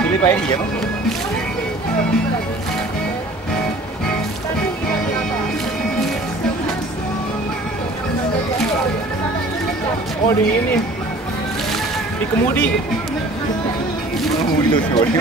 Pilih pakai dia, Mas. Oh, di ini. Di kemudi. Kemudi sorry.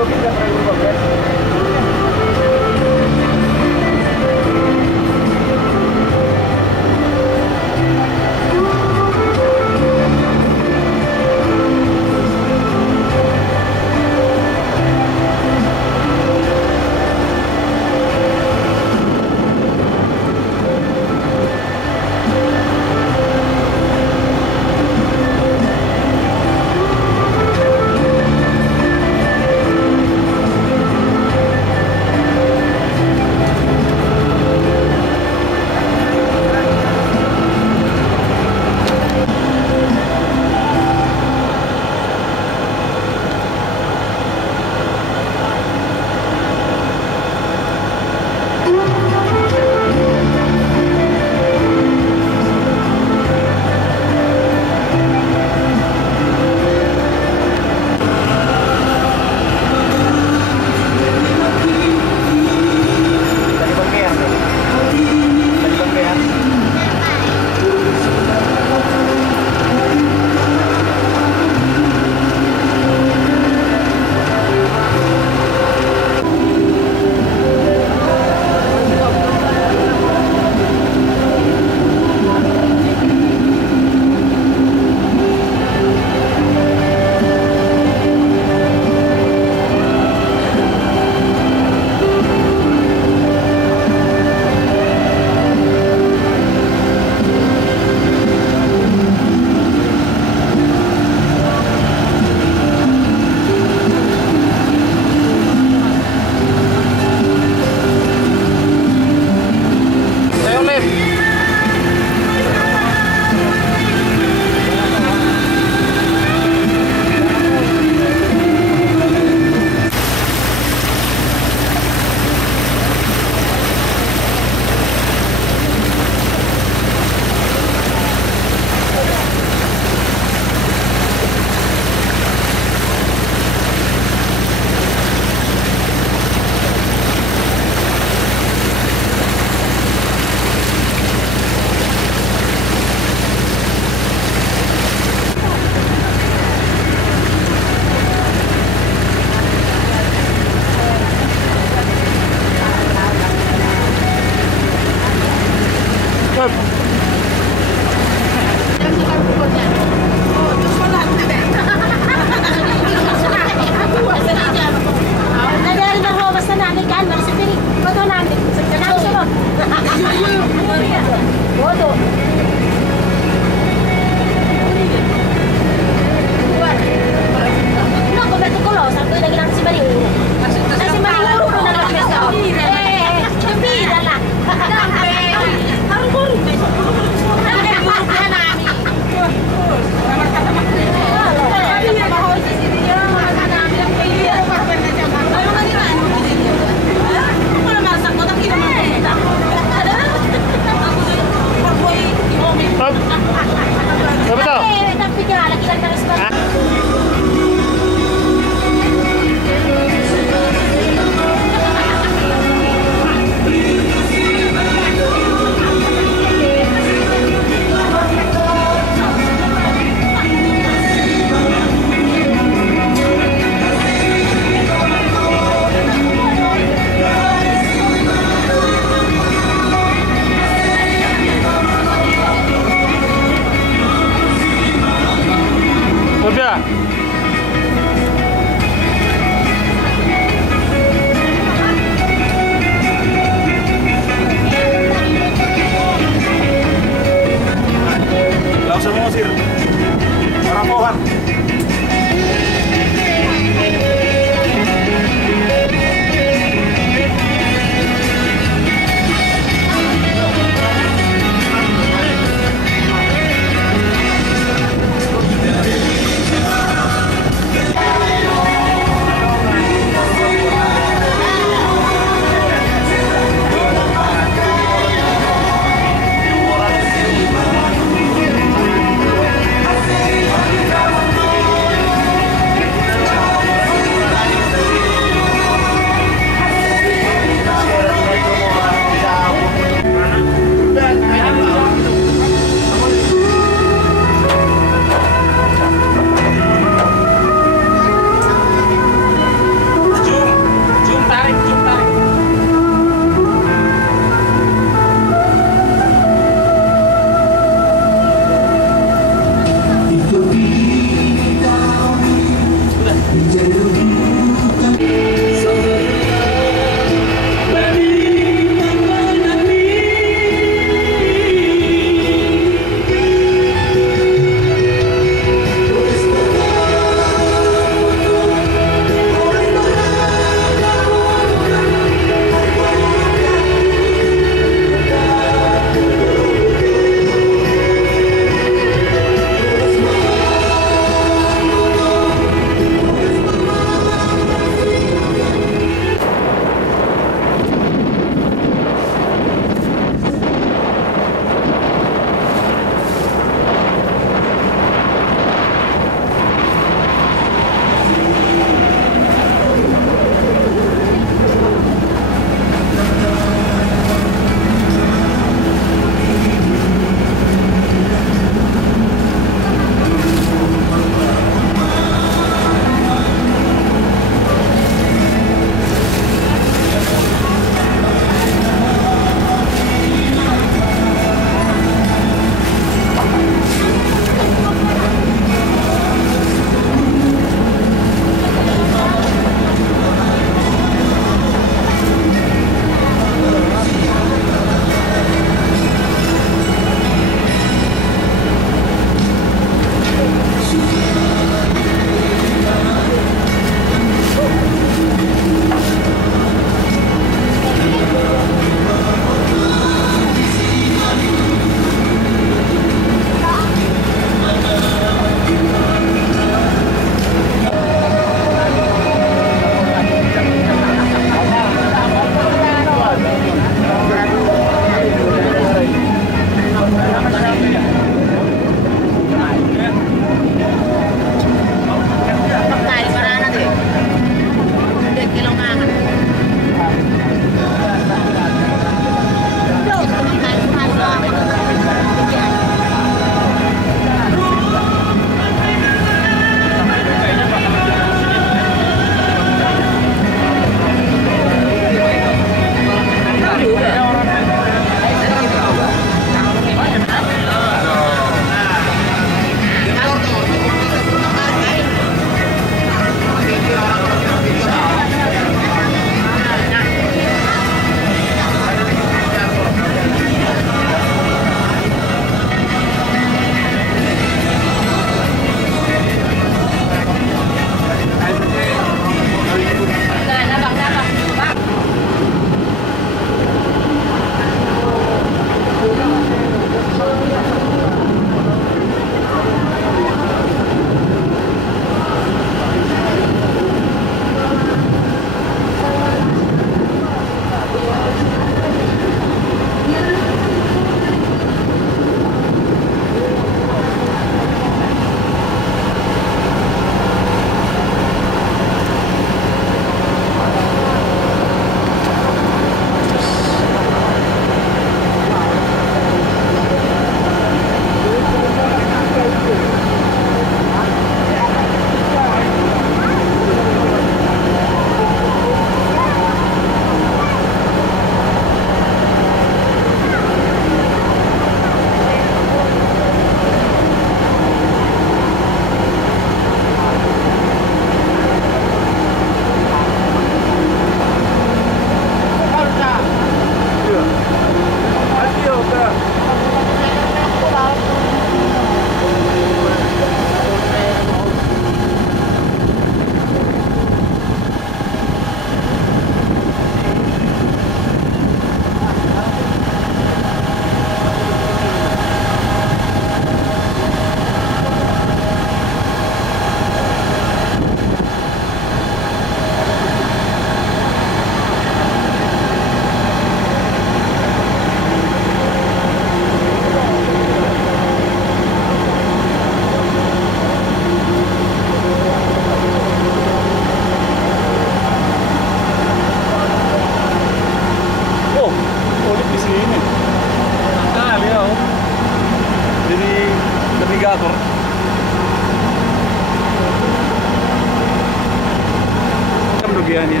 Iya nih.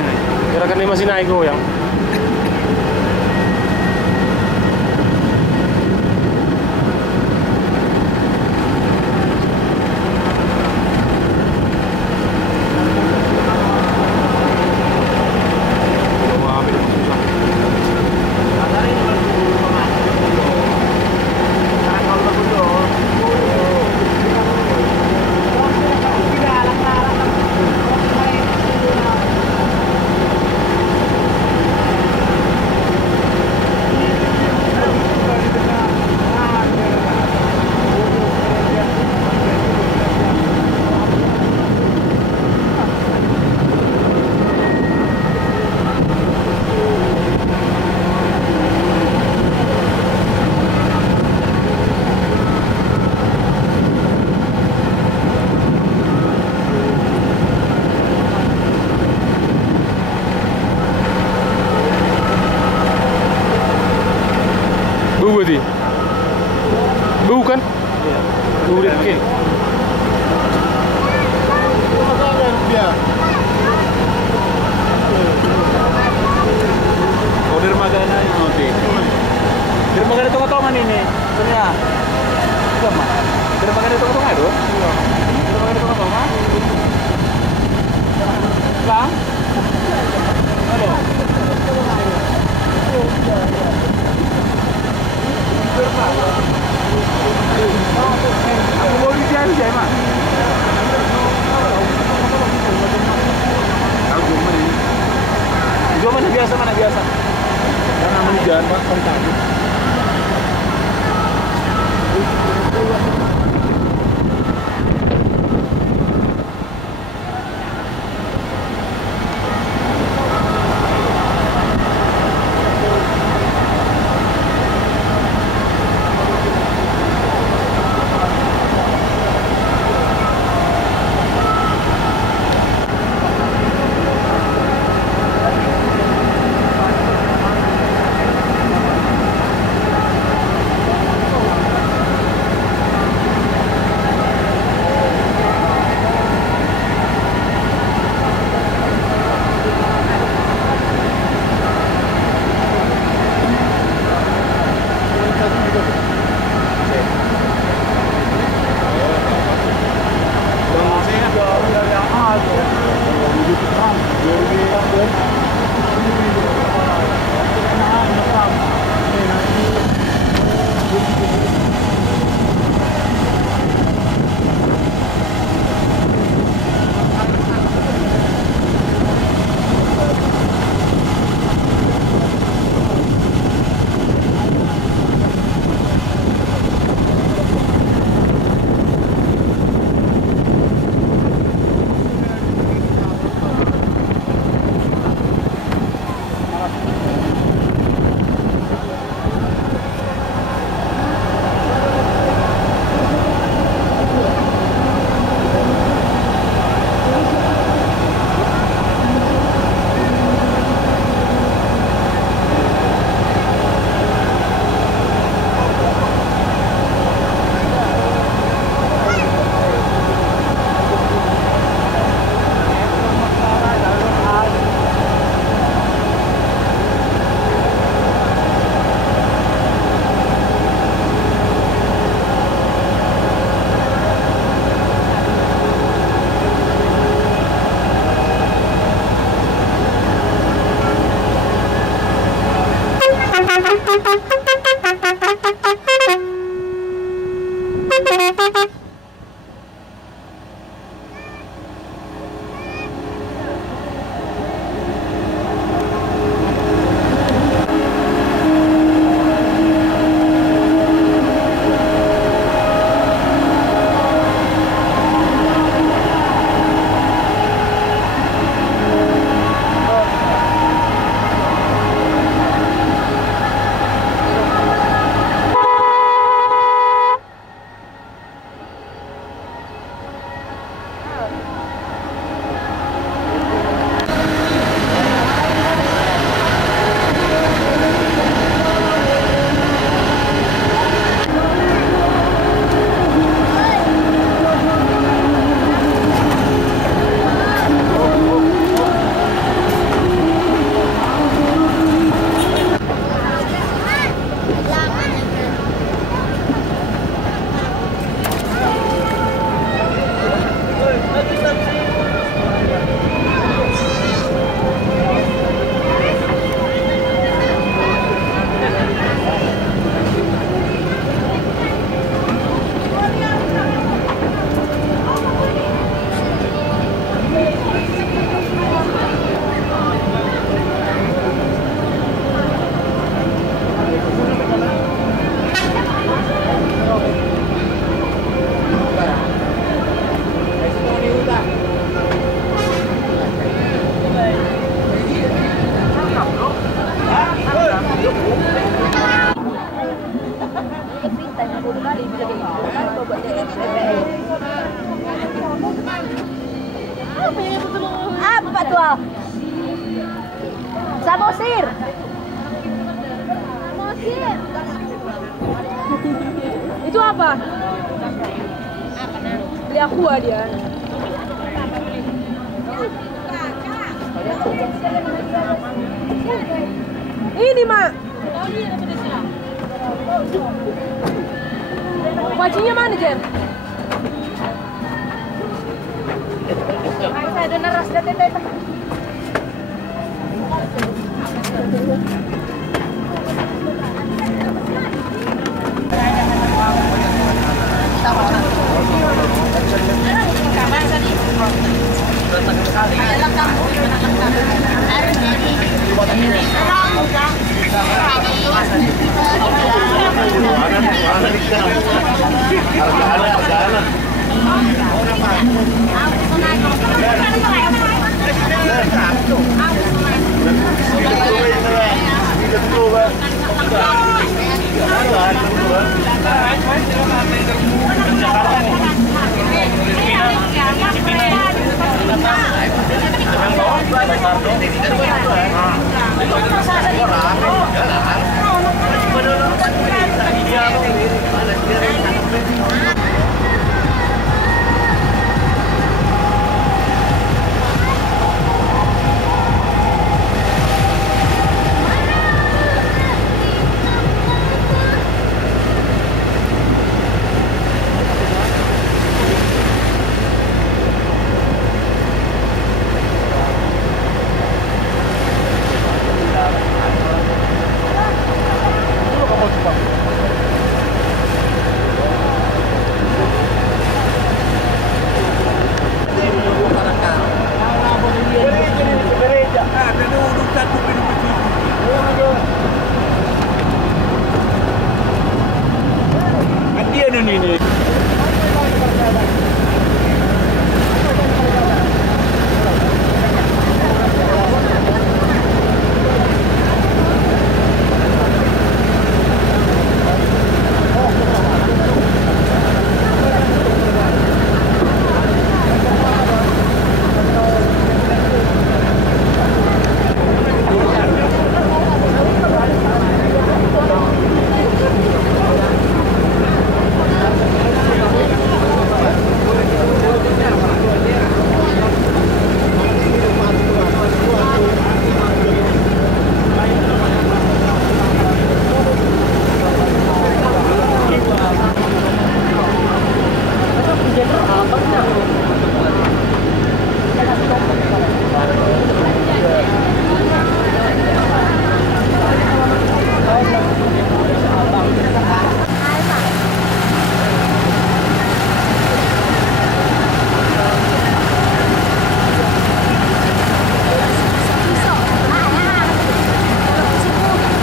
Gerakan ini masih naik goyang. Berarti bukan? Iya. Udah oke. Oh, dermagana ini nanti. Dermagana tong-tongan ini. Sebenarnya. Sama. Dermagana tong-tongan itu? Iya. Dermagana tong-tongan. Lang? Halo. Aku mau bicara aja, Mak. Aku mana biasa, mana biasa. Karena menjalan Pak kontak. Pak Tua? Samosir. Samosir. Itu apa? Beli aqua dia. Ini, Mak. Kuncinya mana, Jen? Saya ada neras dan tete.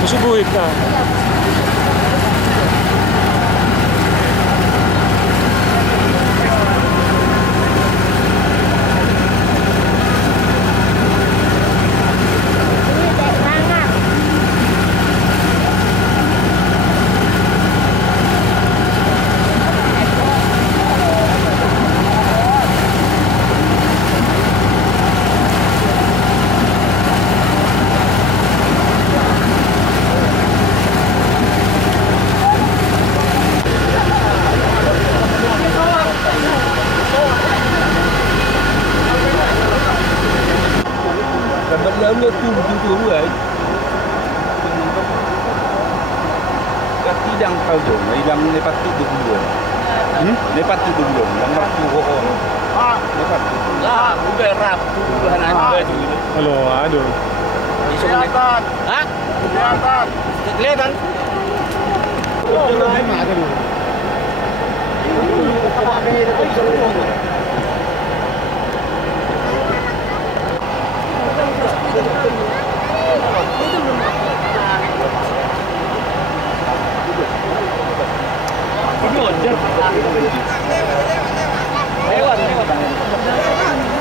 Subuhit na. Dalam dia tu kan. Kaki dang kau tu, yang lepas tu dulu. Lepas tu dulu, yang waktu orang. Lepas tu. Lah, bukan rap tu bukan ada tu. Halo, aduh. Kelihatan. Hah? Kelihatan. Kelihatan. Oh, mana ada tu?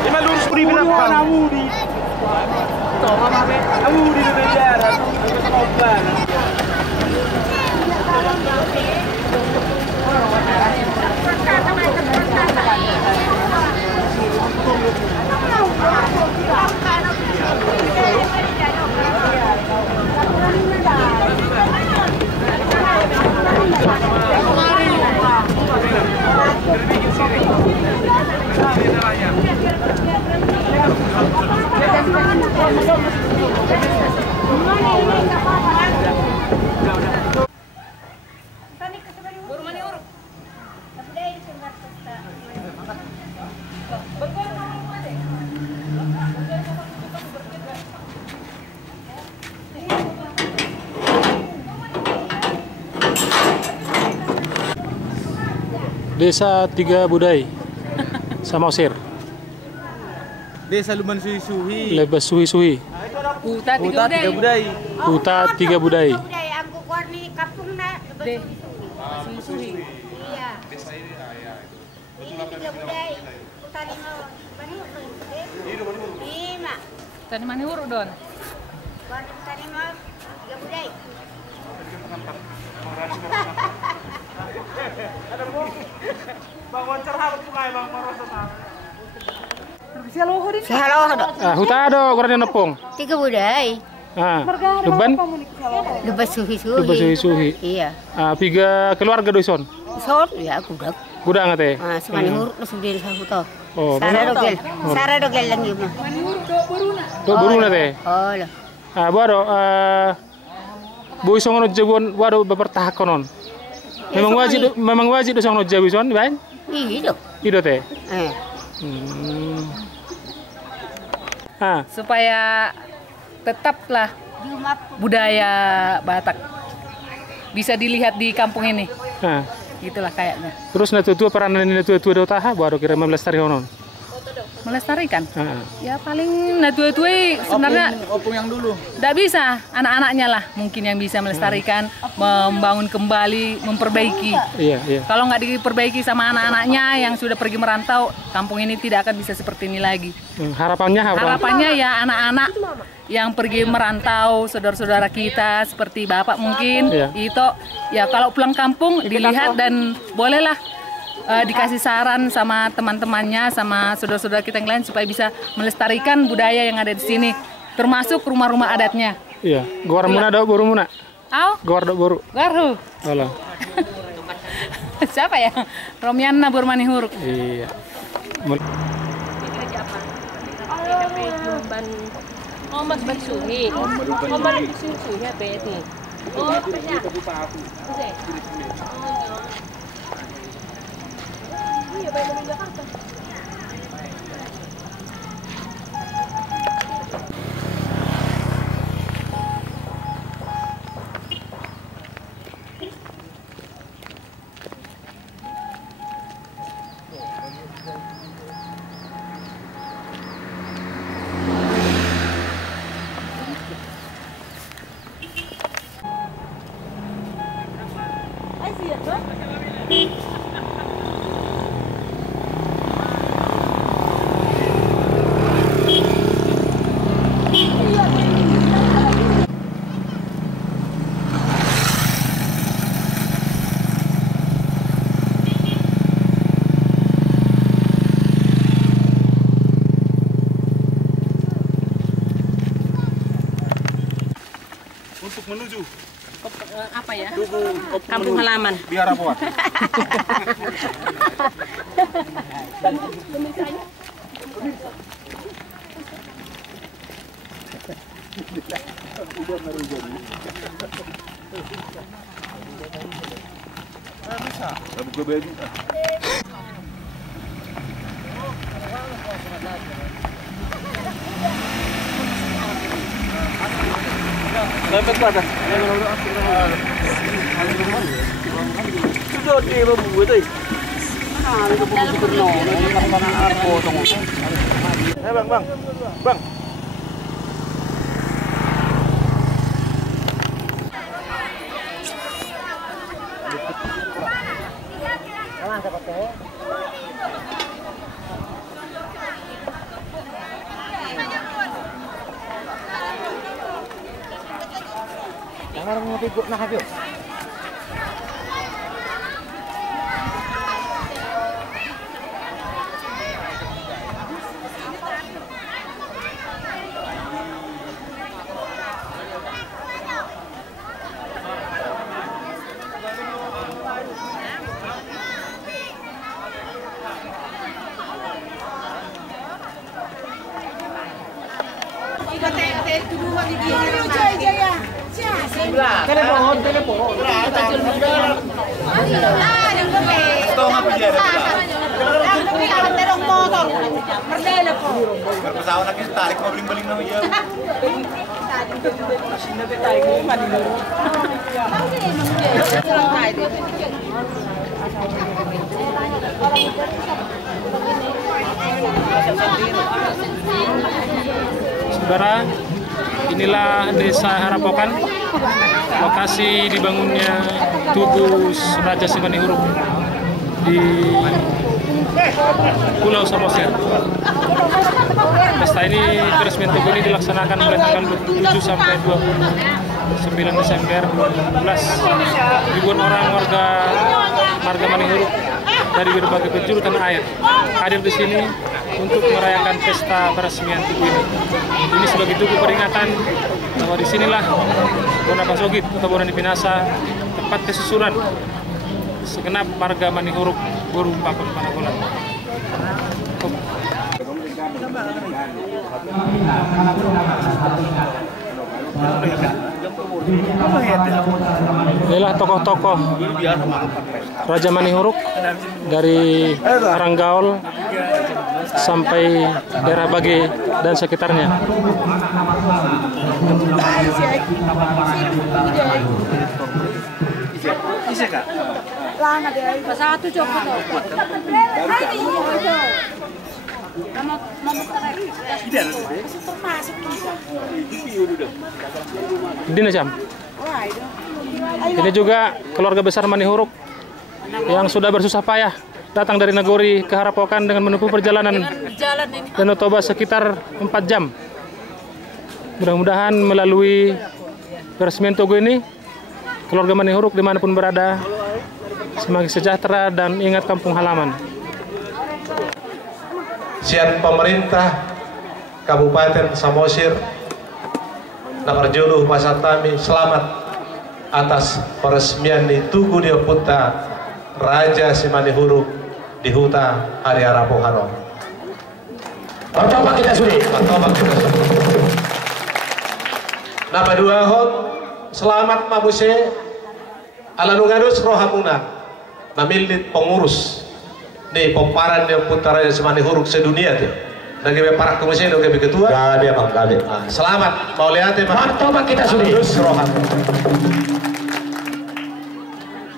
Lima lurus beri berapa? Amudi. Amudi di penjara. Obat. Desa Tiga Budai, Samosir. Desa Luman Suhi-Suhi. Lebes Suhi-Suhi. Huta Huta Tiga Budai. Huta Tiga Budai. Aku keluar nih kampung nak Suhi-Suhi. Iya. Desa ini Ini Tiga Budai. Huta Lima. Lima. Tani Manihur Don. Keluar Huta Lima. Tiga Budai. Huta ada kurang nepung. Tiga Budai. Leban Lebas Suhi-Suhi. Lebes Suhi-Suhi. Iya. Tiga keluarga doison. Sor ya aku udah. Budak ngate. Semanihur sudah huta. Oh, Sara dogel lang yun. do buru nate. Oh lah. Bado boy songono jebon wado bepertah konon. Memang wajib do songono jebison, ban? Iya. Ido teh. Supaya tetaplah budaya Batak bisa dilihat di kampung ini. Gitulah kayaknya. Terus tua peranan tua do taha bado kira 15 tahun honon. Melestarikan. Ya paling tua sebenarnya Opung yang dulu. tidak bisa, anak-anaknya lah mungkin yang bisa melestarikan, membangun kembali, memperbaiki. Iya. Kalau nggak diperbaiki sama anak-anaknya yang sudah pergi merantau, kampung ini tidak akan bisa seperti ini lagi. Harapannya ya anak-anak yang pergi merantau, saudara-saudara kita seperti bapak mungkin, itu ya kalau pulang kampung dilihat dan bolehlah dikasih saran sama teman-temannya, sama saudara-saudara kita yang lain supaya bisa melestarikan budaya yang ada di sini, termasuk rumah-rumah adatnya. Iya, gor muna do boru muna. Gor do boru. Garu. Alah. Siapa ya? Romiana Burmanihur. Iya. Mas Suhi. Mas Suhi apa ini? Iya, baik dari Jakarta. Untuk menuju Apa ya? Kampung halaman. Biar apa? Dapat berapa? Sudah di membuat itu. Bang. Jangan ngikut nak habis. Pesawat lagi tarik mau beling-beling nama dia. Saudara, inilah Desa Harapokan, lokasi dibangunnya Tugu Raja Simanihuruk di Pulau Samosir. Pesta ini, peresmian tugu ini dilaksanakan mulai tanggal 27 sampai 29 Desember 2016. Ribuan orang warga Marga Manihuruk dari berbagai penjuru tanah air hadir di sini untuk merayakan pesta peresmian tugu ini. Ini sebagai tugu peringatan bahwa disinilah Bonapang Sogit atau Bonani Pinasa, tempat kesusuran segenap Marga Manihuruk Guru Pakun Panagolan. Inilah tokoh-tokoh Raja Manihuruk dari Aranggaol sampai daerah Bage dan sekitarnya. Ini juga keluarga besar Manihuruk yang sudah bersusah payah datang dari Nagori ke Harapokan dengan menempuh perjalanan Danau Toba sekitar 4 jam. Mudah-mudahan melalui peresmian tugu ini, keluarga Manihuruk dimanapun berada semakin sejahtera dan ingat kampung halaman. Sian pemerintah Kabupaten Samosir Namarjulu Pasatami selamat atas peresmian di Tugu Dioputa Raja Simanihuruk di Huta Hari Harapokan. Pertama kita suri. Nama dua hot selamat mabuse alanungadus rohamuna namilit pengurus nih pemparan yang Putra Raja Simanihuruk sedunia tuh. Lagi parak komisi lagi ketua. Kami abang kami. Selamat mau lihat ya. Pertama kita suri. Roham.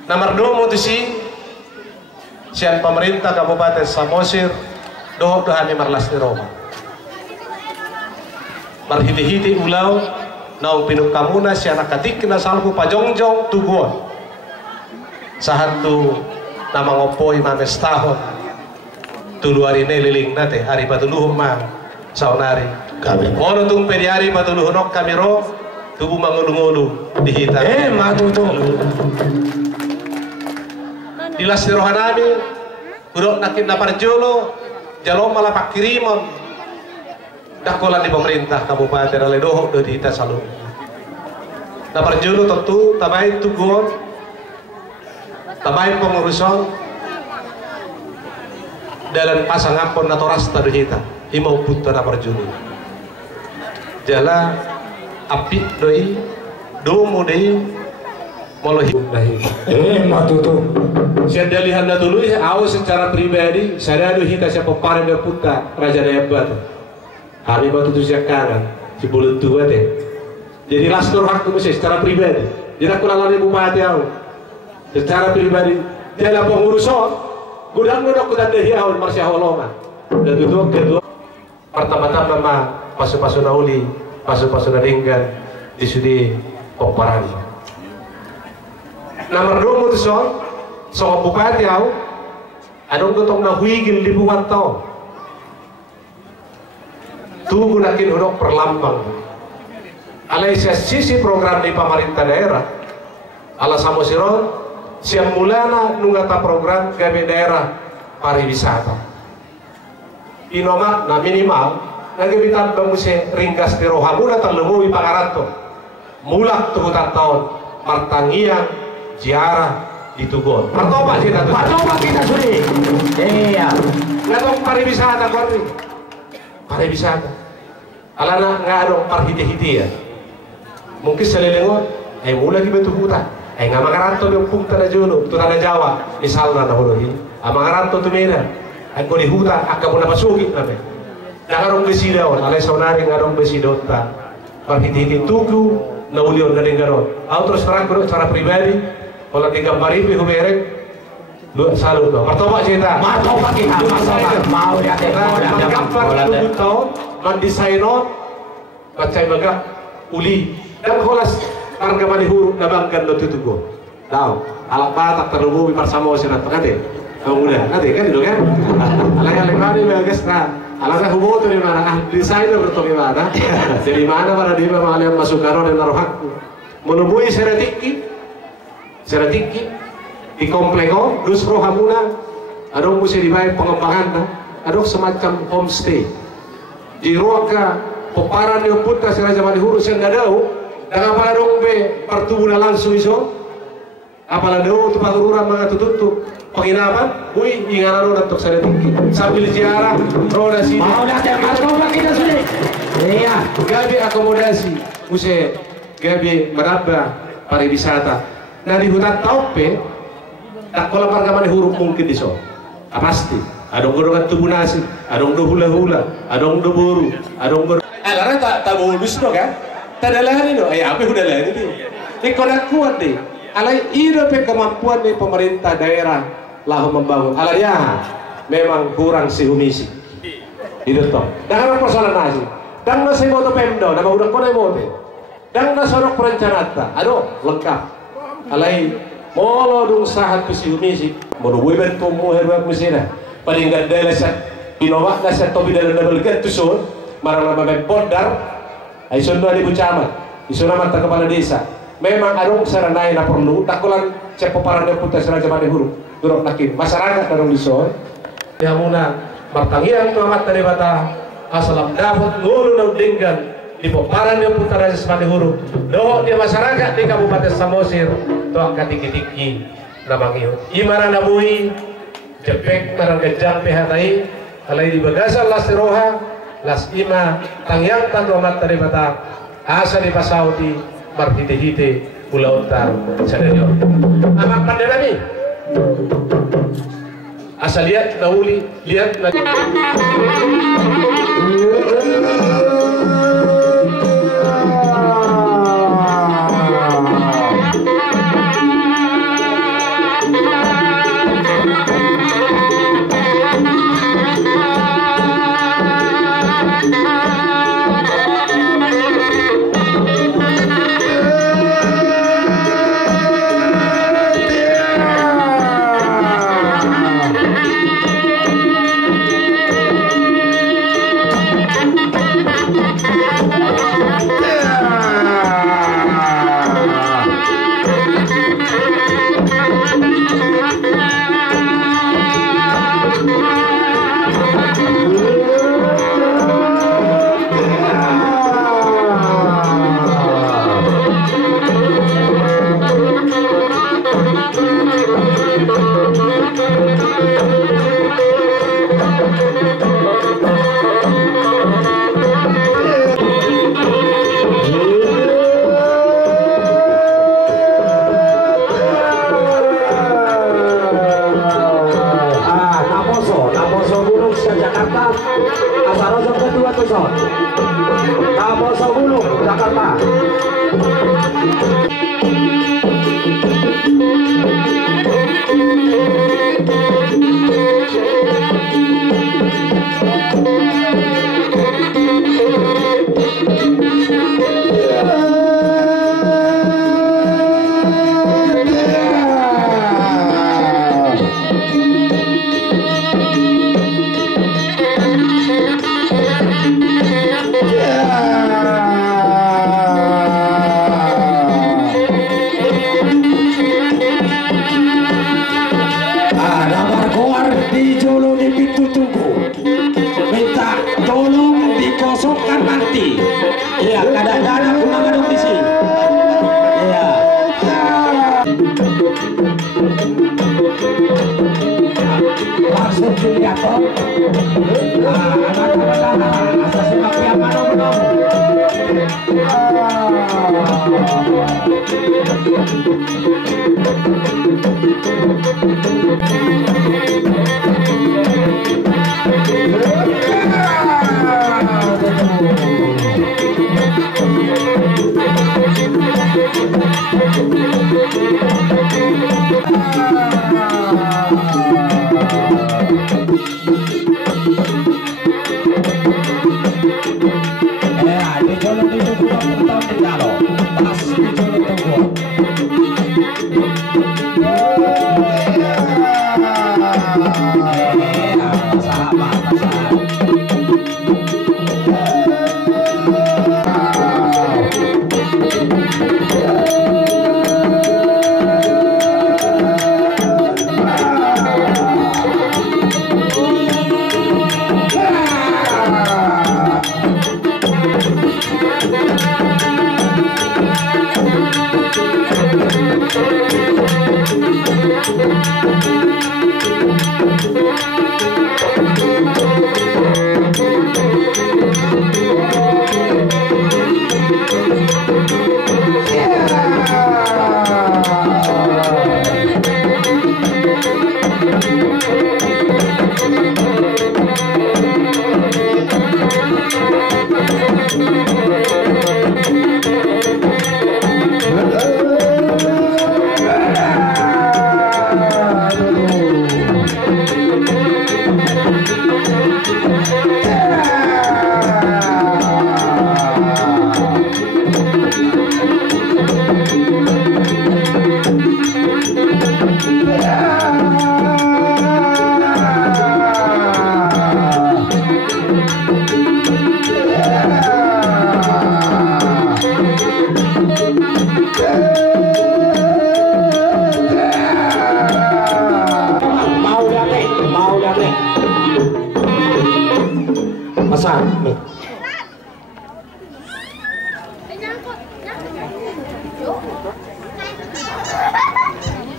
Nomor 2 mutusi sian pemerintah Kabupaten Samosir dohani marlas di Roma. Marhiti-hiti ulau naung pinuk kamuna sian akatik na salpu pajongjong tuguan. Sahatu nama ngopoi mames tahun. Tulu hari ini liling nate hari patuluh ma saunari. Kami. Mono tung pedi hari patuluh nok kami ro tubuh mangulu-ngulu dihita. Matutu. Dilas di rohanami urok nakin naparjolo jalom malah pak kirimon dakolan di pemerintah kabupaten oleh dohok do dihita salu. Naparjolo tentu tabai tugon tabai pengurusan dalam pasangan pon natoras taduhita imau putra naparjolo jala api doi domo dei molohi matutu saya dalihan dulu aku secara pribadi saya ada hita siapa paling berputar Raja Dayabat hari batu tu siap kanan si bulan tua deh jadi lastur hak tu secara pribadi jadi aku lalu bupati aku secara pribadi dalam pengurusan gudang gudang kuda dehi awal marsya holongan dan itu kedua pertama-tama mah pasu-pasu nauli pasu-pasu naringgan di sudi peparani. Nomor 2 mutuson so bupati aku anong gotong na huigil libuan tao tugu nakin unok perlambang alay siya sisi program di pemerintah daerah ala Samosiron siang mulana nungata program gabe daerah pariwisata inomat na minimal nagibitan bamuse ringkas di rohamuna talunguwi pangaranto mulak tuhutan taon martangiang ziarah di Tugon. Pertoba kita suri. Iya. Ngatong pariwisata korni. Pariwisata. Alana nggak ada parhiti-hiti ya. Mungkin selelengo, mulai betul hutan. Nggak makaranto yung punta na juno, itu tanah Jawa, isalna na huluhin. Makaranto tu mena, ko di hutan, akka mo na pasugit namin. Nakarong besidaw, alay sa unaring ngarong besidot ta. Parhiti-hiti tugu, naulion na rin ganon. Terus terang ko secara pribadi, kalau 3.000 humerek, salut dong. Martoba cerita. Martoba kita, mau ya Magkapat 7 tahun, mandisainon, kacay maga, uli. Dan kolas harga manihuru nabangkan do tutugo. Tahu, alak batak terlubu bersama sinat ngade. Kamu udah, ngade kan itu kan? Alak-alak mana bagus nah. Alak hubo tu di mana? Desainer bertemu di mana? Dari mana para dia mengalami masuk karo dan naruhakku. Menubui seratiki di kompleko, dus roh hamuna. Adong mesti dibayar pengembangan, adong semacam homestay. Di ruangka peparan yang putra si Raja Manihuru yang nggak tahu. Dan apalagi dong be pertubuhan langsung iso, apalagi dong tempat urang mga tutup penginapan, inganan untuk saya tinggi sambil ziarah roda sini. Mau datang Martoba kita sudah. Iya. Gabi akomodasi, use gabi menambah pariwisata. Nah di hutan Taupe, tak kolam marga Manihuru mungkin iso. Pasti. Adong gorongan tubuh nasi, adong do hula-hula, adong do buru, adong gor. Karena tak bonus dong kan? Tadalah ini, apa udah lah ini? Ini konak kuat deh. Alai ide kemampuan nih pemerintah daerah lah membangun. Alaiya memang kurang sihumisi. Itu toh. Dan persoalan nasi. Dan nasi moto pemdo, nama udah kone mote. Dan nasorok perencanaan. Aduh lengkap. Alai molo dung sahat sihumisi. Menubui bentuk muherwak musina. Paling ganda lesak. Pinowak lesak topi dalam double get tusun. Marang nama bodar. Isun na di Bucamat, isun naman ta kepala desa. Memang adong saranay na perlu, takulan siya peparan ng putas Raja Manihuru, durok nakin. Masyarakat na nung lisoy. Kaya muna, martangian tuamat na bata, asalam dapat ngulu na dinggan di peparan ng putas Raja Manihuru. Doon di masyarakat di Kabupaten Samosir, doon katiki-tiki na mangihon. Imara na buhi, jepek marang gajang pehatay, alay di bagasan las tiroha, las ima tangyang tanromat tadi bata asa di pasauti marhite-hite pulau tar sadaryo amak pandanami asa lihat nauli lihat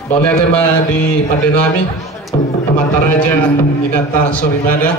Boleh tema di Pandenami, Mataraja, Inata, Soribada.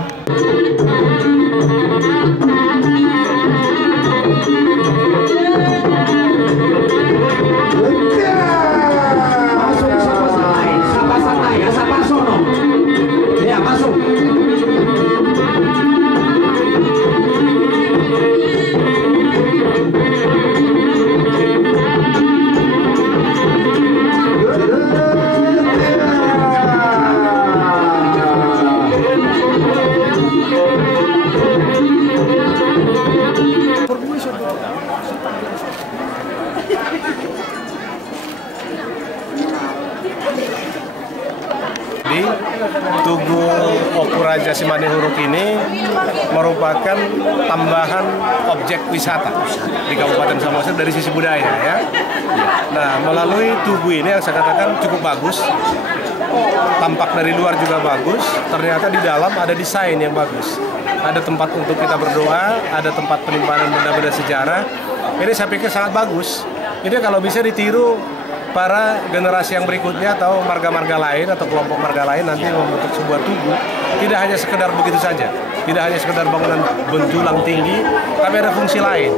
Tugu Oku Raja Simanihuruk ini merupakan tambahan objek wisata di Kabupaten Samosir dari sisi budaya ya. Nah, melalui tugu ini yang saya katakan cukup bagus, tampak dari luar juga bagus, ternyata di dalam ada desain yang bagus. Ada tempat untuk kita berdoa, ada tempat penyimpanan benda-benda sejarah. Ini saya pikir sangat bagus. Ini kalau bisa ditiru para generasi yang berikutnya atau marga-marga lain atau kelompok marga lain nanti membentuk sebuah tugu, tidak hanya sekedar begitu saja, tidak hanya sekedar bangunan menjulang tinggi, tapi ada fungsi lain,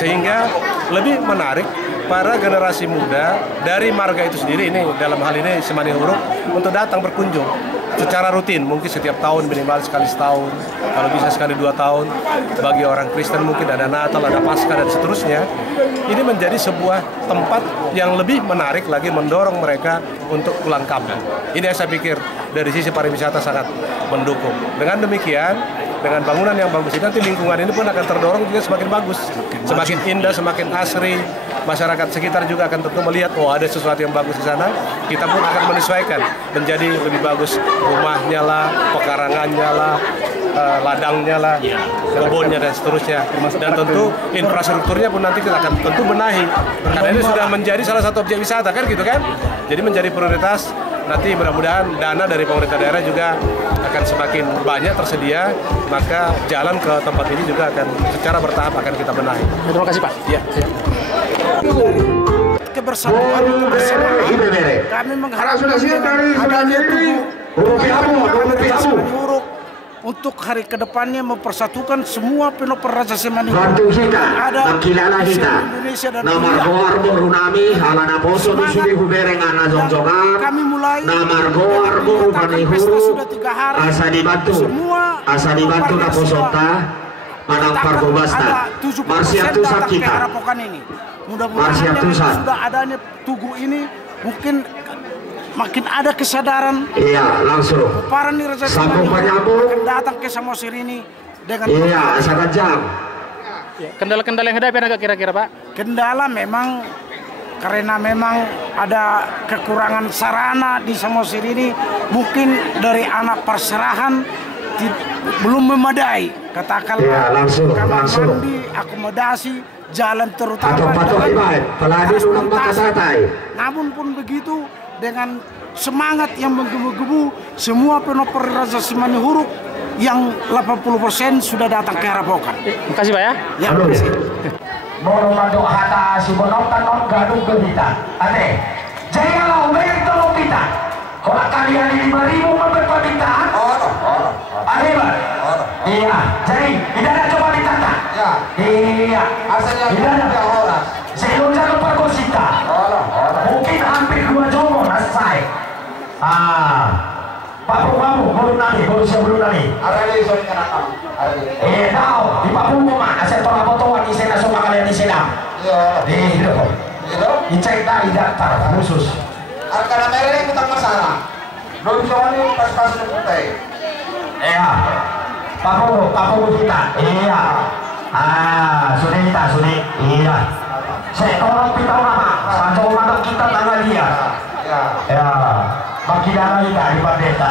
sehingga lebih menarik para generasi muda dari marga itu sendiri, ini dalam hal ini Simanihuruk, untuk datang berkunjung secara rutin, mungkin setiap tahun minimal sekali setahun, kalau bisa sekali 2 tahun. Bagi orang Kristen mungkin ada Natal, ada Paskah dan seterusnya. Ini menjadi sebuah tempat yang lebih menarik lagi, mendorong mereka untuk pulang kampung. Ini yang saya pikir dari sisi pariwisata sangat mendukung. Dengan demikian, dengan bangunan yang bagus ini, nanti lingkungan ini pun akan terdorong juga semakin bagus, semakin indah, semakin asri. Masyarakat sekitar juga akan tentu melihat, oh ada sesuatu yang bagus di sana. Kita pun akan menyesuaikan menjadi lebih bagus, rumahnya lah, pekarangannya lah, ladangnya lah, kebunnya dan seterusnya. Dan tentu infrastrukturnya pun nanti kita akan tentu benahi, karena ini sudah menjadi salah satu objek wisata kan gitu kan. Jadi menjadi prioritas. Nanti mudah-mudahan dana dari pemerintah daerah juga akan semakin banyak tersedia, maka jalan ke tempat ini juga akan secara bertahap akan kita benahi. Terima kasih Pak. Ya. Kebersamaan itu bersama. Kami mengharapkan adanya tugu Simanihuruk untuk hari kedepannya mempersatukan semua penoper Raja Semani bantu kita ada makilala di kita Indonesia dan nomor goar borunami halana poso disubi huberengan na jongjongan kami mulai nomor goar boru panihuru sudah 3 hari asa dibantu na posota manang pargobasta marsiatu kita ini mudah-mudahan sudah adanya tugu ini mungkin makin ada kesadaran. Iya, langsung. Para nih Raja Semani akan datang ke Samosir ini dengan sangat jam. Kendala-kendala yang hadapi agak kira-kira Pak? Kendala memang karena memang ada kekurangan sarana di Samosir ini, mungkin dari anak perserahan belum memadai. Katakanlah kamar mandi, akomodasi, jalan terutama namun pun begitu dengan semangat yang menggebu-gebu semua penoper Raja Semani Huruk yang 80% sudah datang ke Harapokan. Makasih Pak ya. Ya, makasih. Moro madok hata si bonokan non gadung ke kita. Ate. Janganlah uber tolong kita. Kalau kalian 5.000 memperpintaan. Arriba. Iya. Jadi tidak ada coba ditata. Ya. Iya. Asalnya tidak ada orang. Sehingga lupa kosita. Mungkin hampir 2 jam selesai. Papu-papu baru siap belum nanti. Ada di sini kan? Tahu di papu mah. Saya tolak fotoan di sana semua kalian di sana. Iya. Itu. Dicek dari daftar khusus. Karena mereka kita masalah. Belum soalnya pas-pas putih. Iya. Papu kita. Iya. Sudah. Iya. Saya tolong kita nama. Sanjau mana kita tanggal dia. Ya. Bagi dana kita di Pandeta.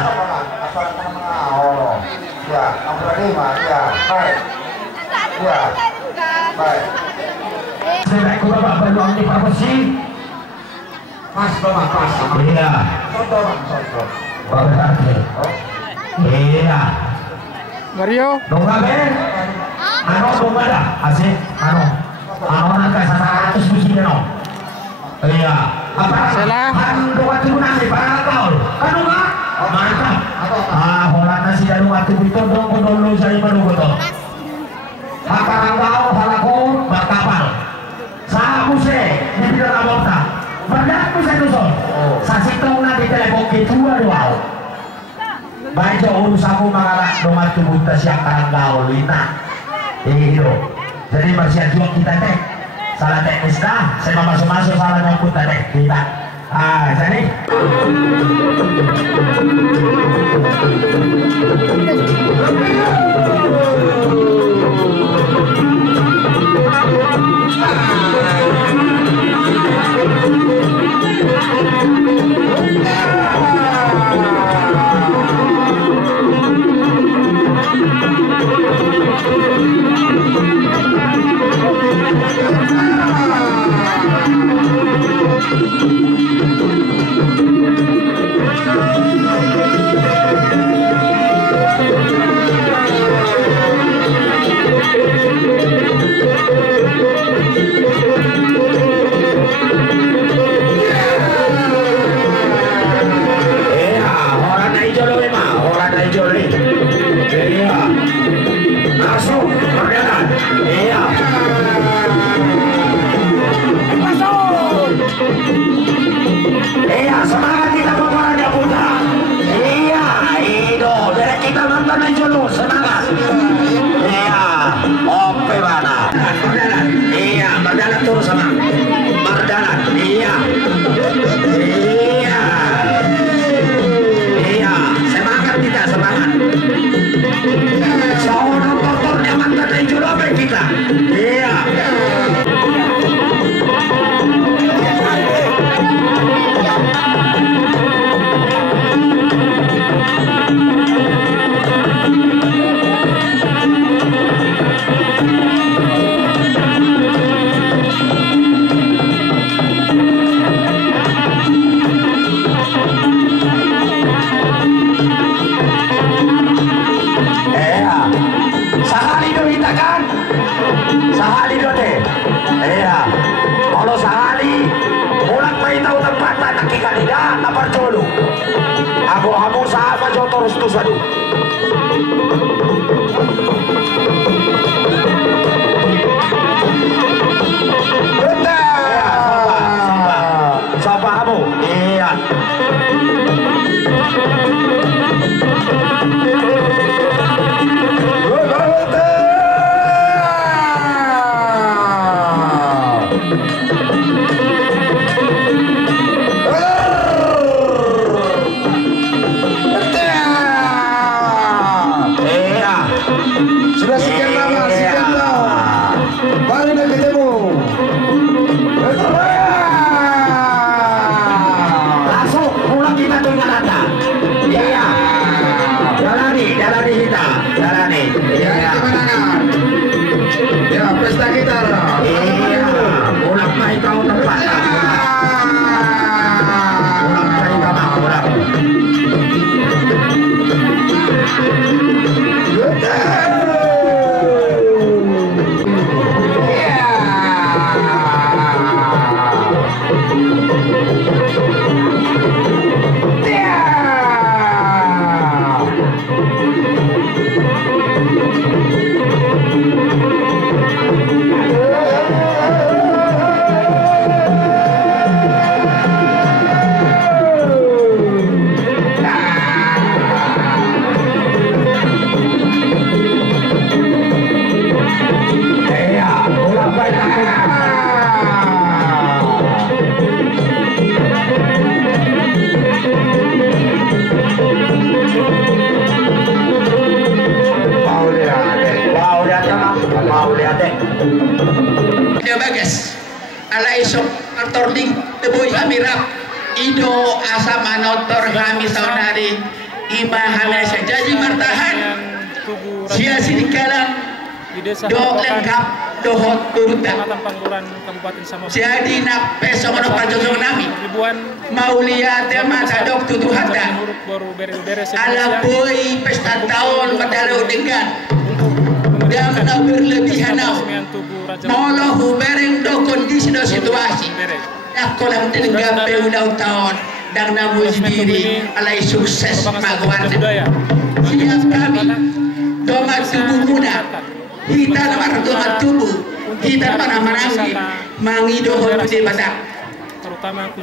Ya, ya. Baik. Ya. Baik. Saya ikut Bapak berdoa di Parmesi. Mas, Bapak, pas. Iya. Contoh. Bapak. Iya. Mario. Donggabe. Donggabe. Asik. Nangka sa 100 busi no. Iya. Apa? Salah. Ando waktu nasi para kau. Kanu ka? Mantap. Holat nasi dalu waktu itu dong dulu saya menunggu to. Hakarangau halaku bakapal. Sa buse di bidang abota. Banyak tu saya tuson. Sa situ na di telepon kedua doa. Baca urusanku mengalak domat tubuh siang karangau lina. Iyo. Jadi masih juang kita teh salah teknis dah, saya masuk salah nyangkut teh kita. Jadi Masuk. restu sadu. Sabar kamu. Iya. Sudah sekian lama, sekian tahun baru dah ketemu. Langsung pulang kita dengan data. Iya. Jalani kita. Jalani. Ya, kemenangan. Ya, pesta kita. Iya. Pulang mai kau tempat. Pulang mai kau pulang. Dia bagas ala isok artorling teboy hamirap ido asa manotor kami saudari ima hamil jadi martahan sia sinikalang do lengkap dohot turutan jadi nak besok ono panjang nami maulia tema sadok tutuhata ala boy pesta tahun padaro dengan yang berlebihan maulah bereng do kondisi do situasi aku lang tinanggap ulang tahun dan namu sendiri alai sukses magwarna siap kami domat tubuh muda kita namar domat tubuh kita panamarangi mangidohon di badak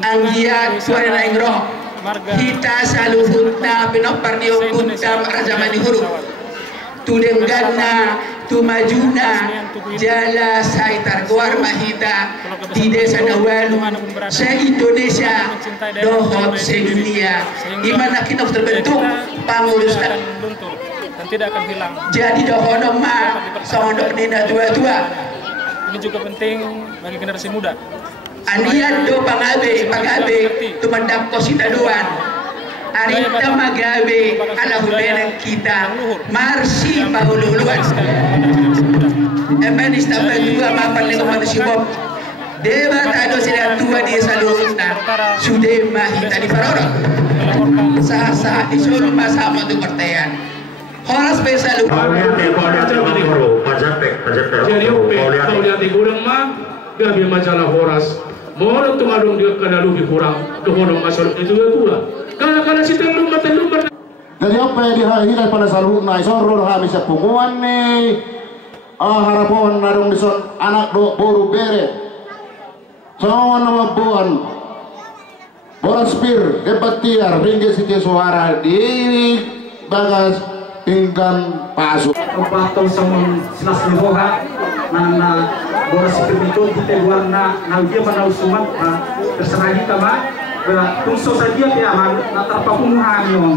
anggiat suara naing roh kita saluhut na pinoparniyo kuntam Raja Manihuruk tudengganna tumajuna jala saitar guar mahita di desa Nawalu se Indonesia dohot se dunia gimana kita terbentuk pangurus dan tidak akan hilang. Jadi dohono ma sondok nina tua-tua ini juga penting bagi generasi muda. Anian do pangabe tumandap kosita duan Arita magabe ala hubera kita marsi paululuan emang istapan juga mapan dengan manusia bob dewa tado sila tua di salurna sudah mahita di farora sah disuruh masama untuk pertanyaan horas besalu jadi kau lihat di gudang mah gabi masalah horas mau tumadong dia kena lebih kurang dohonong asal itu ya kalau si telumbar dari apa yang dihilai pada salurna isoro habis punguan nih harapan narung dison anak do boru bere sama nama buan boran spir debatiar ringgit siti suara di bagas tingkan pasu atau sama silas lihoha mana boran spir itu kita warna dia mana usuman terserah kita mah tungso saja ya na terpapungan yo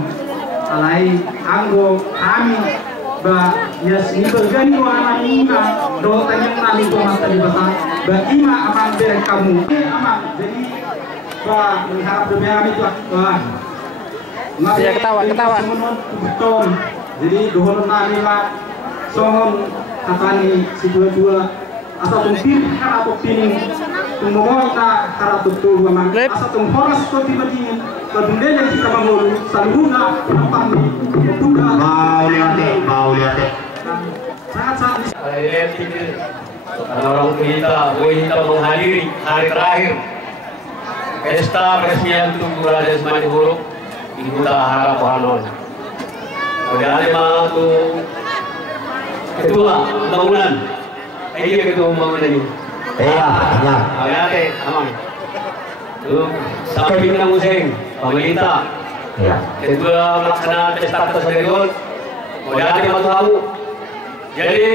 alai anggo kami ba yes ni bergani ko anak ina do tanya nali ko mata di bata ba ima amang bere kamu amang jadi ba mengharap demi kami itu ya ketawa betul jadi dohon nali lah sohon katani si dua asal mungkin harap pining tunggu kita harap betul memang asal tunggu horas kau tiba-tiba kemudian kita mengurus saluna pamit buka mau lihat sangat orang kita menghadiri hari terakhir pesta peresmian Tugu Raja Manihuruk di Kota Harapan Udah ada tuh ketua pembangunan. Ini ketua pembangunan ini. Iya, iya. Ada teh, aman. Tuh sampai pimpinan musim, pemerintah. Iya. Ketua pelaksana pesta tersebut. Udah ada yang tahu. Jadi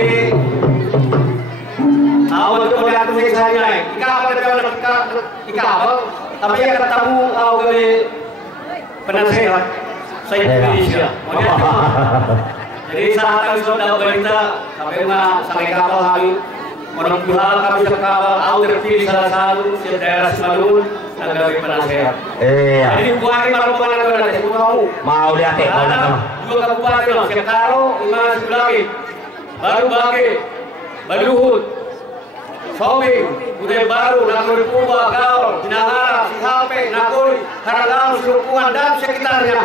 tahu itu boleh aku saya. Ika apa? Tapi yang ketemu tahu dari penasehat saya Indonesia. Jadi saat kami sudah pemerintah sampai kapal kami menempuh kami kapal tahu terpilih salah satu di daerah Simalungun sebagai penasehat. Iya. Jadi buahnya malu mana saya tahu. Mau lihat ya, mau lihat. Dua kabupaten Sekaro, Imas Bulaki, Baru Bage, Baluhut, Sobing, Uday Baru, Nagori Purba, Gaul, Tinangara, Sihalpe, Nagori, Karanggaul, Surupungan, dan sekitarnya.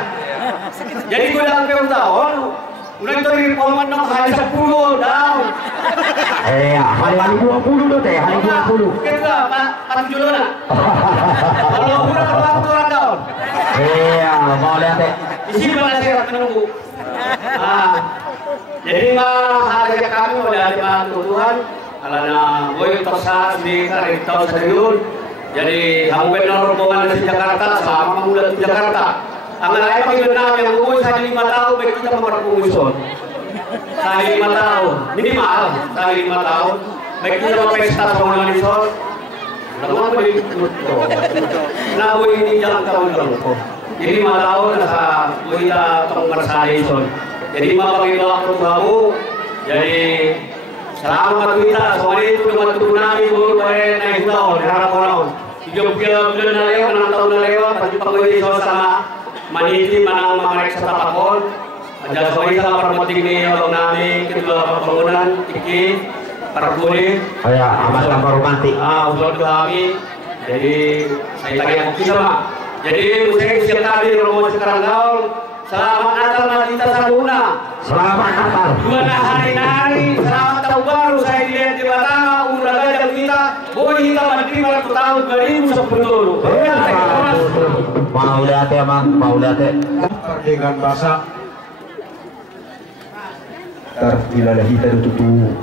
Jadi gue dalam tahun, udah itu di Polman hari 10 daun. Iya, hari 20 tuh teh, hari 20. Kita Pak Julona. Kalau udah waktu orang daun. Iya, mau lihat teh. Isi mana saya menunggu. Jadi hari kami udah ada Tuhan. Alana boy tersas di kali tahun serius. Jadi kamu benar rombongan dari Jakarta sama muda di Jakarta. Anggal ayam itu yang umur saya 5 tahun baik kita memperkumusol. Saya 5 tahun minimal saya 5 tahun baik kita pesta sama manisol. Lalu beli nah boy ini jalan tahun lalu. Jadi 5 tahun saya boy kita pengersaison. Jadi maka kita waktu kamu jadi selamat kita soalnya itu dengan tsunami baru naik tahun harap orang 3 bulan lewat 6 tahun lewat baju pegawai sama maniti manang mamarek sa tapakon aja soalnya sama permoting ini orang nami kedua pembangunan tiki perguli ya amat lampu romantik usul kami jadi saya tanya mungkin sama jadi saya siap tadi romo sekarang gaul. Selamat Natal Madita Sabuna. Selamat Natal. Dua hari, selamat tahun baru saya dilihat di Batanga, umur gajah kita, boy kita menerima tahun 2010. Mau lihat ya mang, mau lihat ya. Dengan bahasa terbilalah kita tutup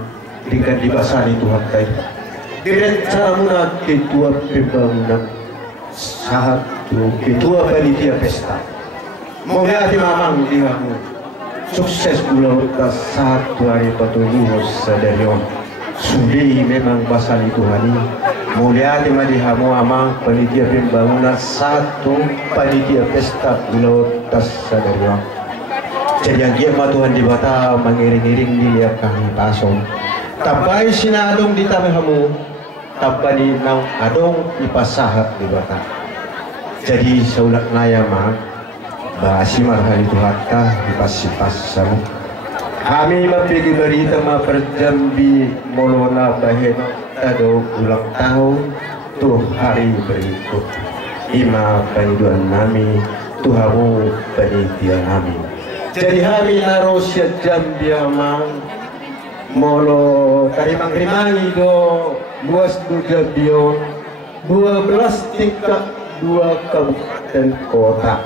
dengan dibasani Tuhan kai. Direncana muna ketua pembangunan satu ketua panitia pesta. Mau lihat mamang di kamu sukses pulau satu hari patunggu sadarion sudi memang basal itu hari mau lihat di kamu amang panitia pembangunan satu panitia pesta pulau tas sadarion jadi yang dia Tuhan di bata mengiring-iring dilihat kami pasong tabai sinadong di tabi kamu tabani nang adong ipasahat di bata jadi saulat naya mang bahasi marhali Tuhatta dipas-pas sama kami mapigi berita maperjambi molona bahen tado ulang tahun tuh hari berikut ima paniduan nami tuhamu panitia nami jadi kami naro siat jambi amang molo karimang-rimangi do luas duga bion 12 tingkat 2 kabupaten kota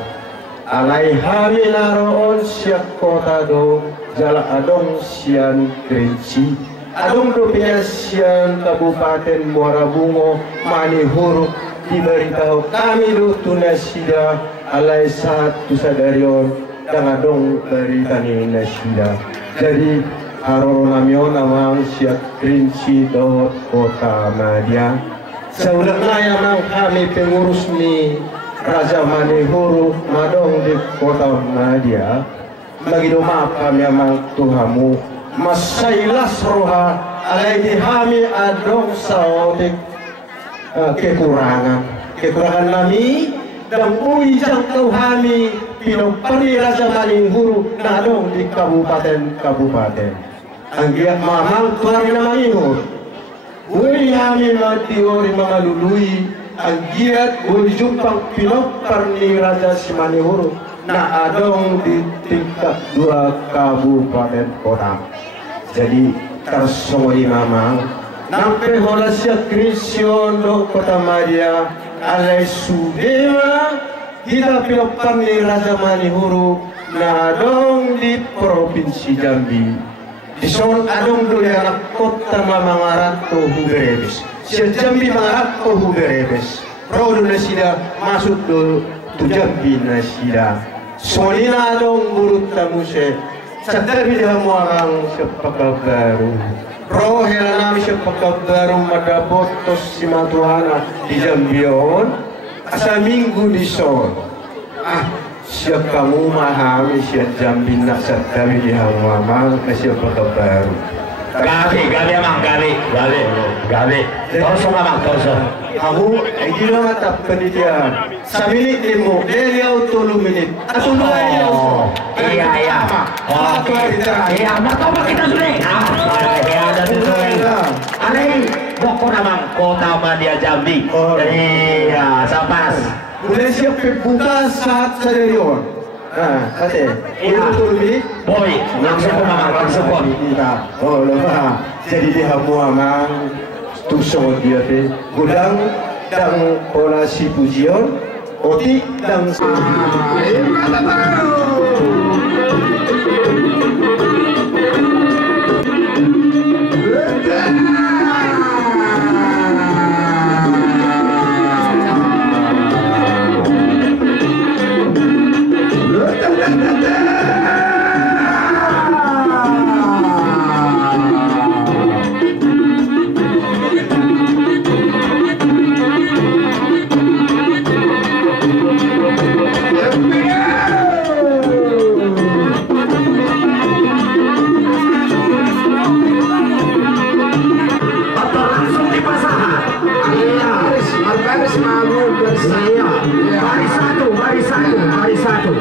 alai hari naroon siak kota do jala adong sian Kerinci adong do sian kabupaten Muara Bungo Manihuruk diberitahu kami do tunasida alai satu sadarion dan adong berita ni nasida jadi haro namion namang siak Kerinci do kota Madia saulat naya nang kami pengurus ni Raja Manihuru madong di kota Madia bagi doa kami amang Tuhamu masailas roha alai dihami adong saotik kekurangan nami dan ujang Tuhami pinopari Raja Manihuru nadong di kabupaten anggiat mamang Tuhan Manihuru ui hami matiori mamalului ang giat jumpang pinopar ni Raja Simanihuru na adong di tingkat 2 kabupaten kota. Jadi tersongoli mamang nampe hola siya Krisyon do kota Maria alay sudema Kita pinopan ni Raja Manihuru na dong di Provinsi Jambi. Di son adong do anak kota mamangarat to Huberebes. Si Jambi mangarat to Huberebes. Rodo na sila masuk do tu Jambi na sila. Solina adong burut tamu se. Sadar dia muang sepakat baru. Roh hela nami sepakat baru madabot tos si matuana di Jambion. Asa minggu di son. Siap kamu mahami siap Jambi nak sadari di hawamang siap baru. Gabi emang gabi. Torso mamang torso. Kamu itu nama tak penelitian. Samilik demo, dia tolu menit. Atau dua dia. Iya. Oke. Iya, betul kita sudah. Ya ada sudah. Aneh, pokok nama kota Madia Jambi. Iya, sapas. Boleh siap buka saat serius. Kate. Iya. Tolu menit. Boy, langsung mamang. Oh, lupa. Jadi dia muamang. Tusong dia te gudang dang pola si pujion oti dang Hari satu.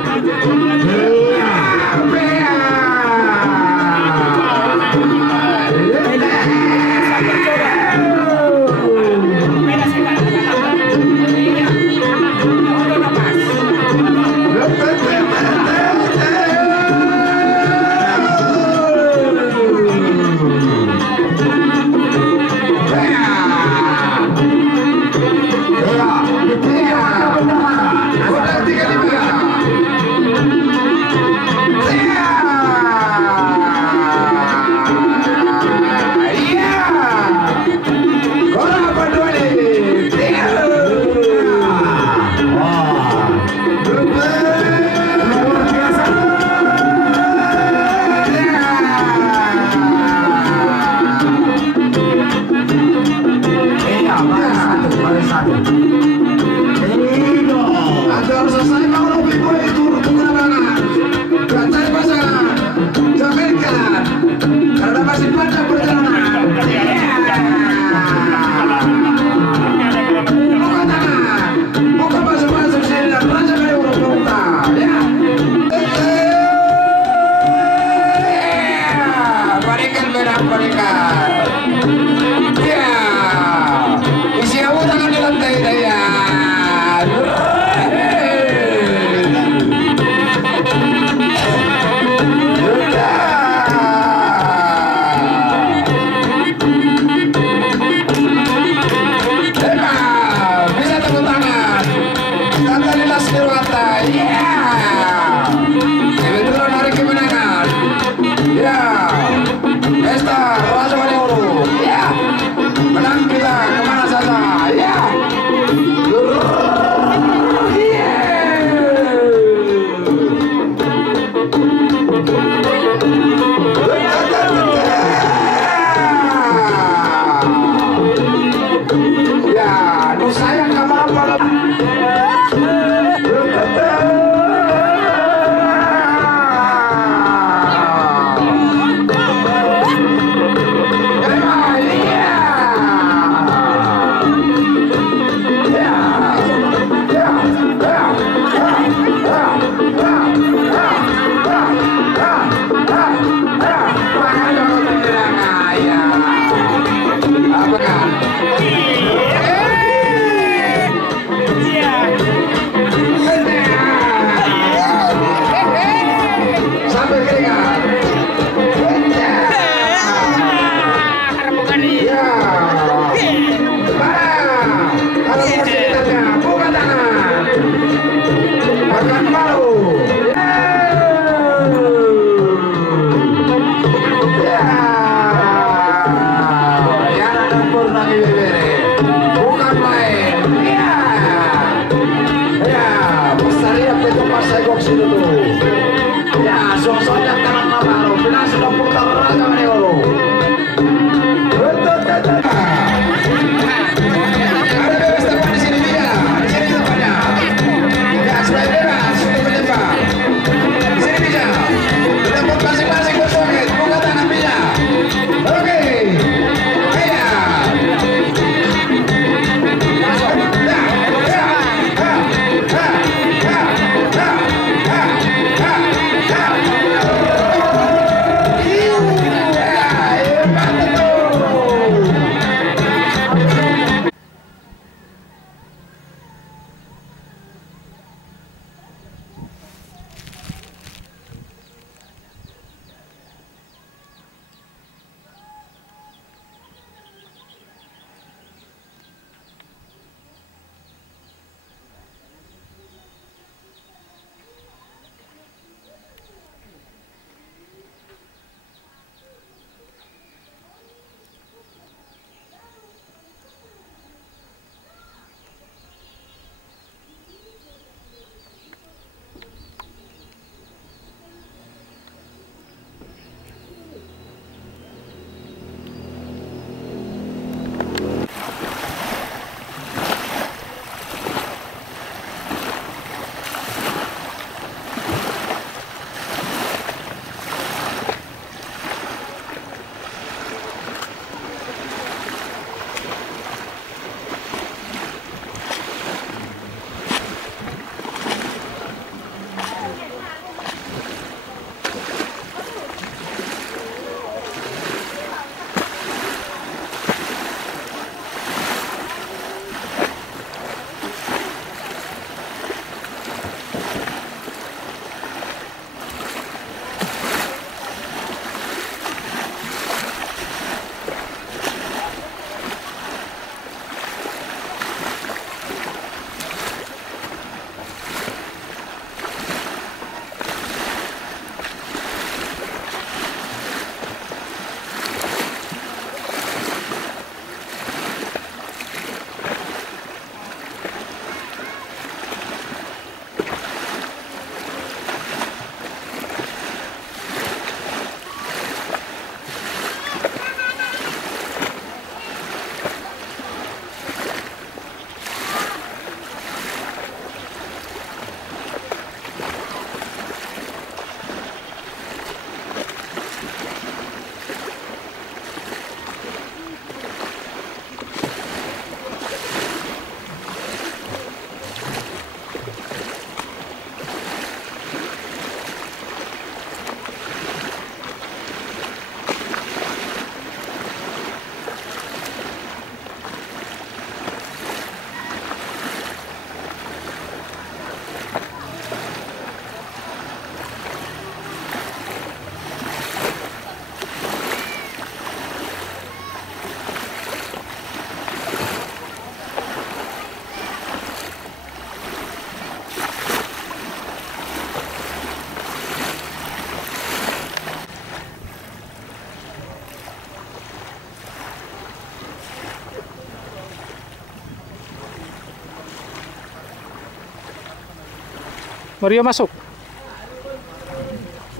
Mario masuk.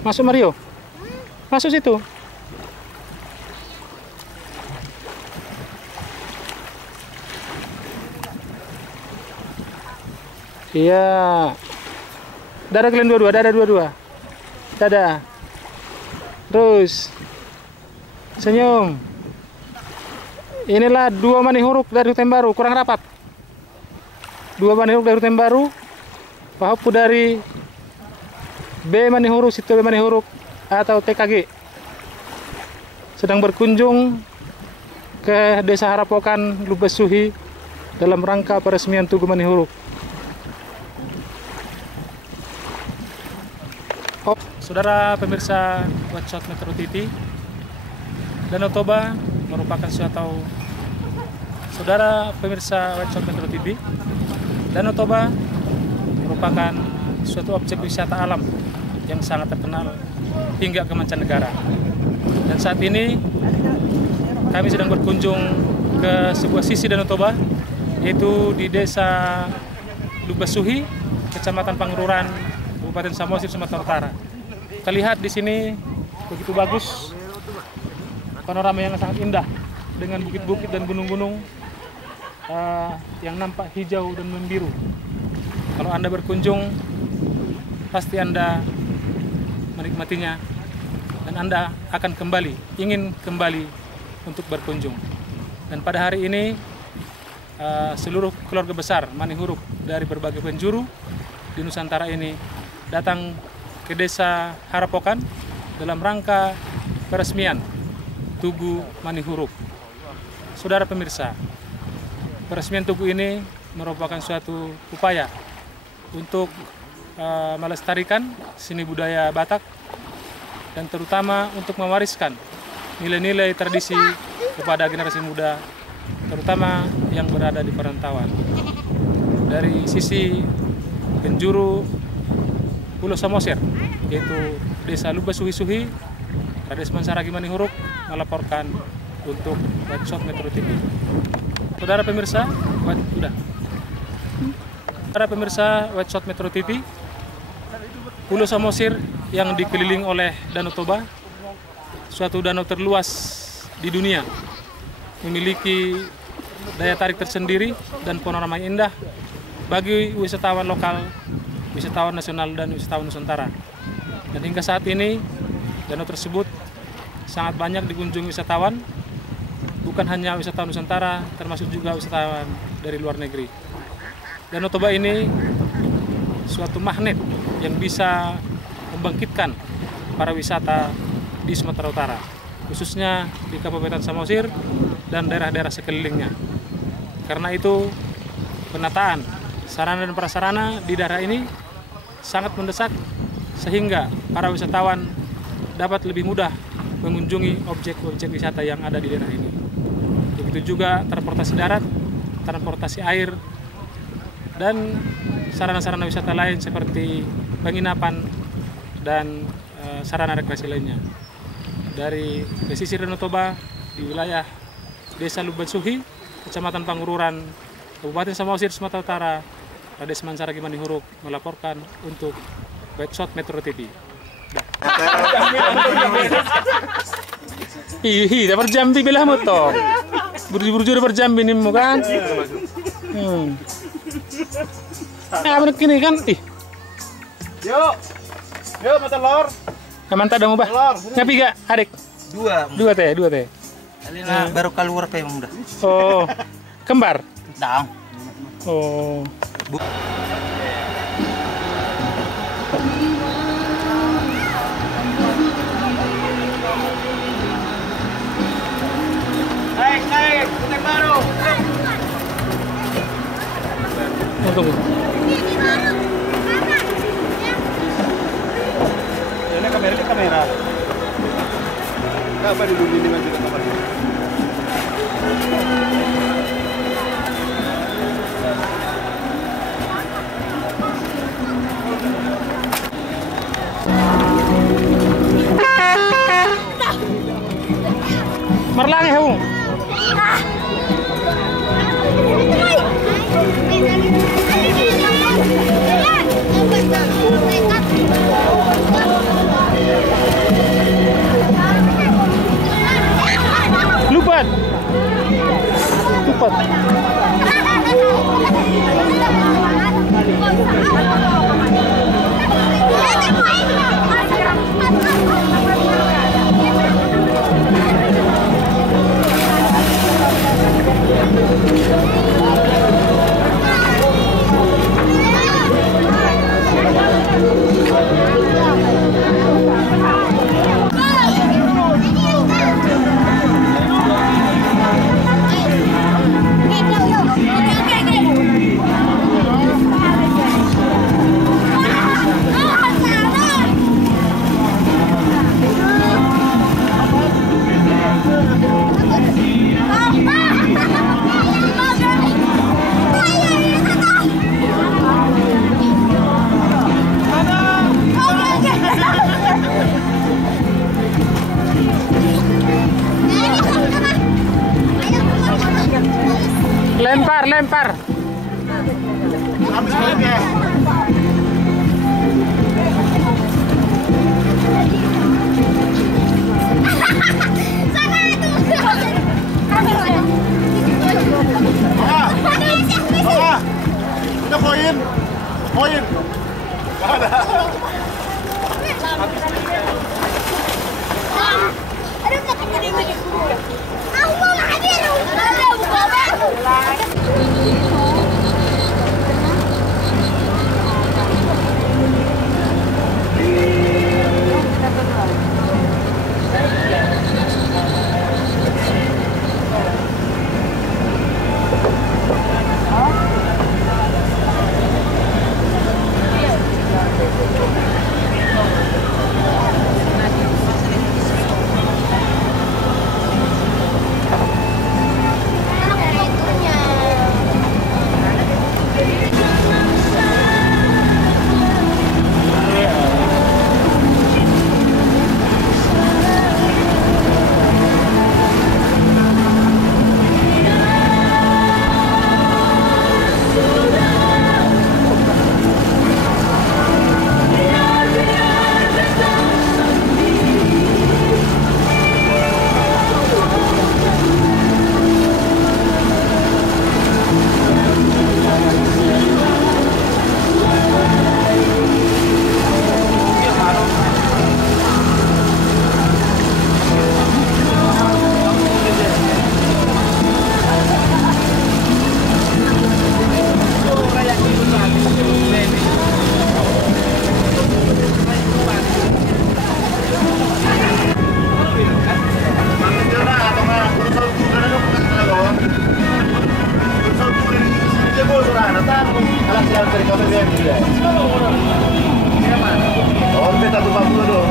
Masuk Mario. Masuk situ. Iya. Dadah kalian dua-dua, dadah dua-dua. Dadah. Terus senyum. Inilah 2 manihuruk dari hutan baru, kurang rapat. 2 manihuruk dari hutan baru. Pahapu dari B manihuruk, situ B manihuruk atau TKG. Sedang berkunjung ke Desa Harapokan, Lubasuhi dalam rangka peresmian Tugu Manihuruk. Saudara pemirsa Watchshot Metro TV, Danau Toba merupakan suatu merupakan suatu objek wisata alam yang sangat terkenal hingga ke mancanegara. Dan saat ini kami sedang berkunjung ke sebuah sisi Danau Toba, yaitu di Desa Lubasuhi, Kecamatan Pangururan, Kabupaten Samosir, Sumatera Utara. Kita lihat di sini begitu bagus, panorama yang sangat indah dengan bukit-bukit dan gunung-gunung yang nampak hijau dan membiru. Kalau Anda berkunjung, pasti Anda menikmatinya dan Anda akan ingin kembali untuk berkunjung. Dan pada hari ini seluruh keluarga besar Manihuruk dari berbagai penjuru di Nusantara ini datang ke Desa Harapokan dalam rangka peresmian Tugu Manihuruk. Saudara pemirsa, peresmian Tugu ini merupakan suatu upaya untuk melestarikan seni budaya Batak dan terutama untuk mewariskan nilai-nilai tradisi kepada generasi muda, terutama yang berada di perantauan. Dari sisi penjuru Pulau Samosir, yaitu Desa Lubasuhi, Radesman Saragi Manihuruk melaporkan untuk Watchshot Metro TV. Saudara pemirsa, Watchshot Metro TV, Pulau Samosir yang dikelilingi oleh Danau Toba, suatu danau terluas di dunia, memiliki daya tarik tersendiri dan panorama indah bagi wisatawan lokal, wisatawan nasional dan wisatawan Nusantara. Dan hingga saat ini danau tersebut sangat banyak dikunjungi wisatawan, bukan hanya wisatawan Nusantara, termasuk juga wisatawan dari luar negeri. Danau Toba ini suatu magnet yang bisa membangkitkan para wisata di Sumatera Utara, khususnya di Kabupaten Samosir dan daerah-daerah sekelilingnya. Karena itu penataan sarana dan prasarana di daerah ini sangat mendesak sehingga para wisatawan dapat lebih mudah mengunjungi objek-objek wisata yang ada di daerah ini. Begitu juga transportasi darat, transportasi air, dan sarana-sarana wisata lain seperti penginapan dan sarana rekreasi lainnya. Dari pesisir Danau Toba di wilayah Desa Lubasuhi, Kecamatan Pangururan, Kabupaten Samosir, Sumatera Utara, Radesman Saragi Manihuruk melaporkan untuk Watchshot Metro TV. Ih, dapat jambi belah motor. Buru-buru dapat jambi nih mu kan? Bener kini kan? Yuk, motor. Mantap dong, Mbah. Nyapi gak, adik? Dua teh. Nah, baru keluar pe emang udah. Oh, kembar? Dang. Oh. Naik, hutan baru. Tunggu. Ini kamera. Enggak apa dulu ini juga kamera. Marlang ya, Hung. lempar. Habis balik ya. Udah koin. Ada. Oh, kita tuh 40 dong.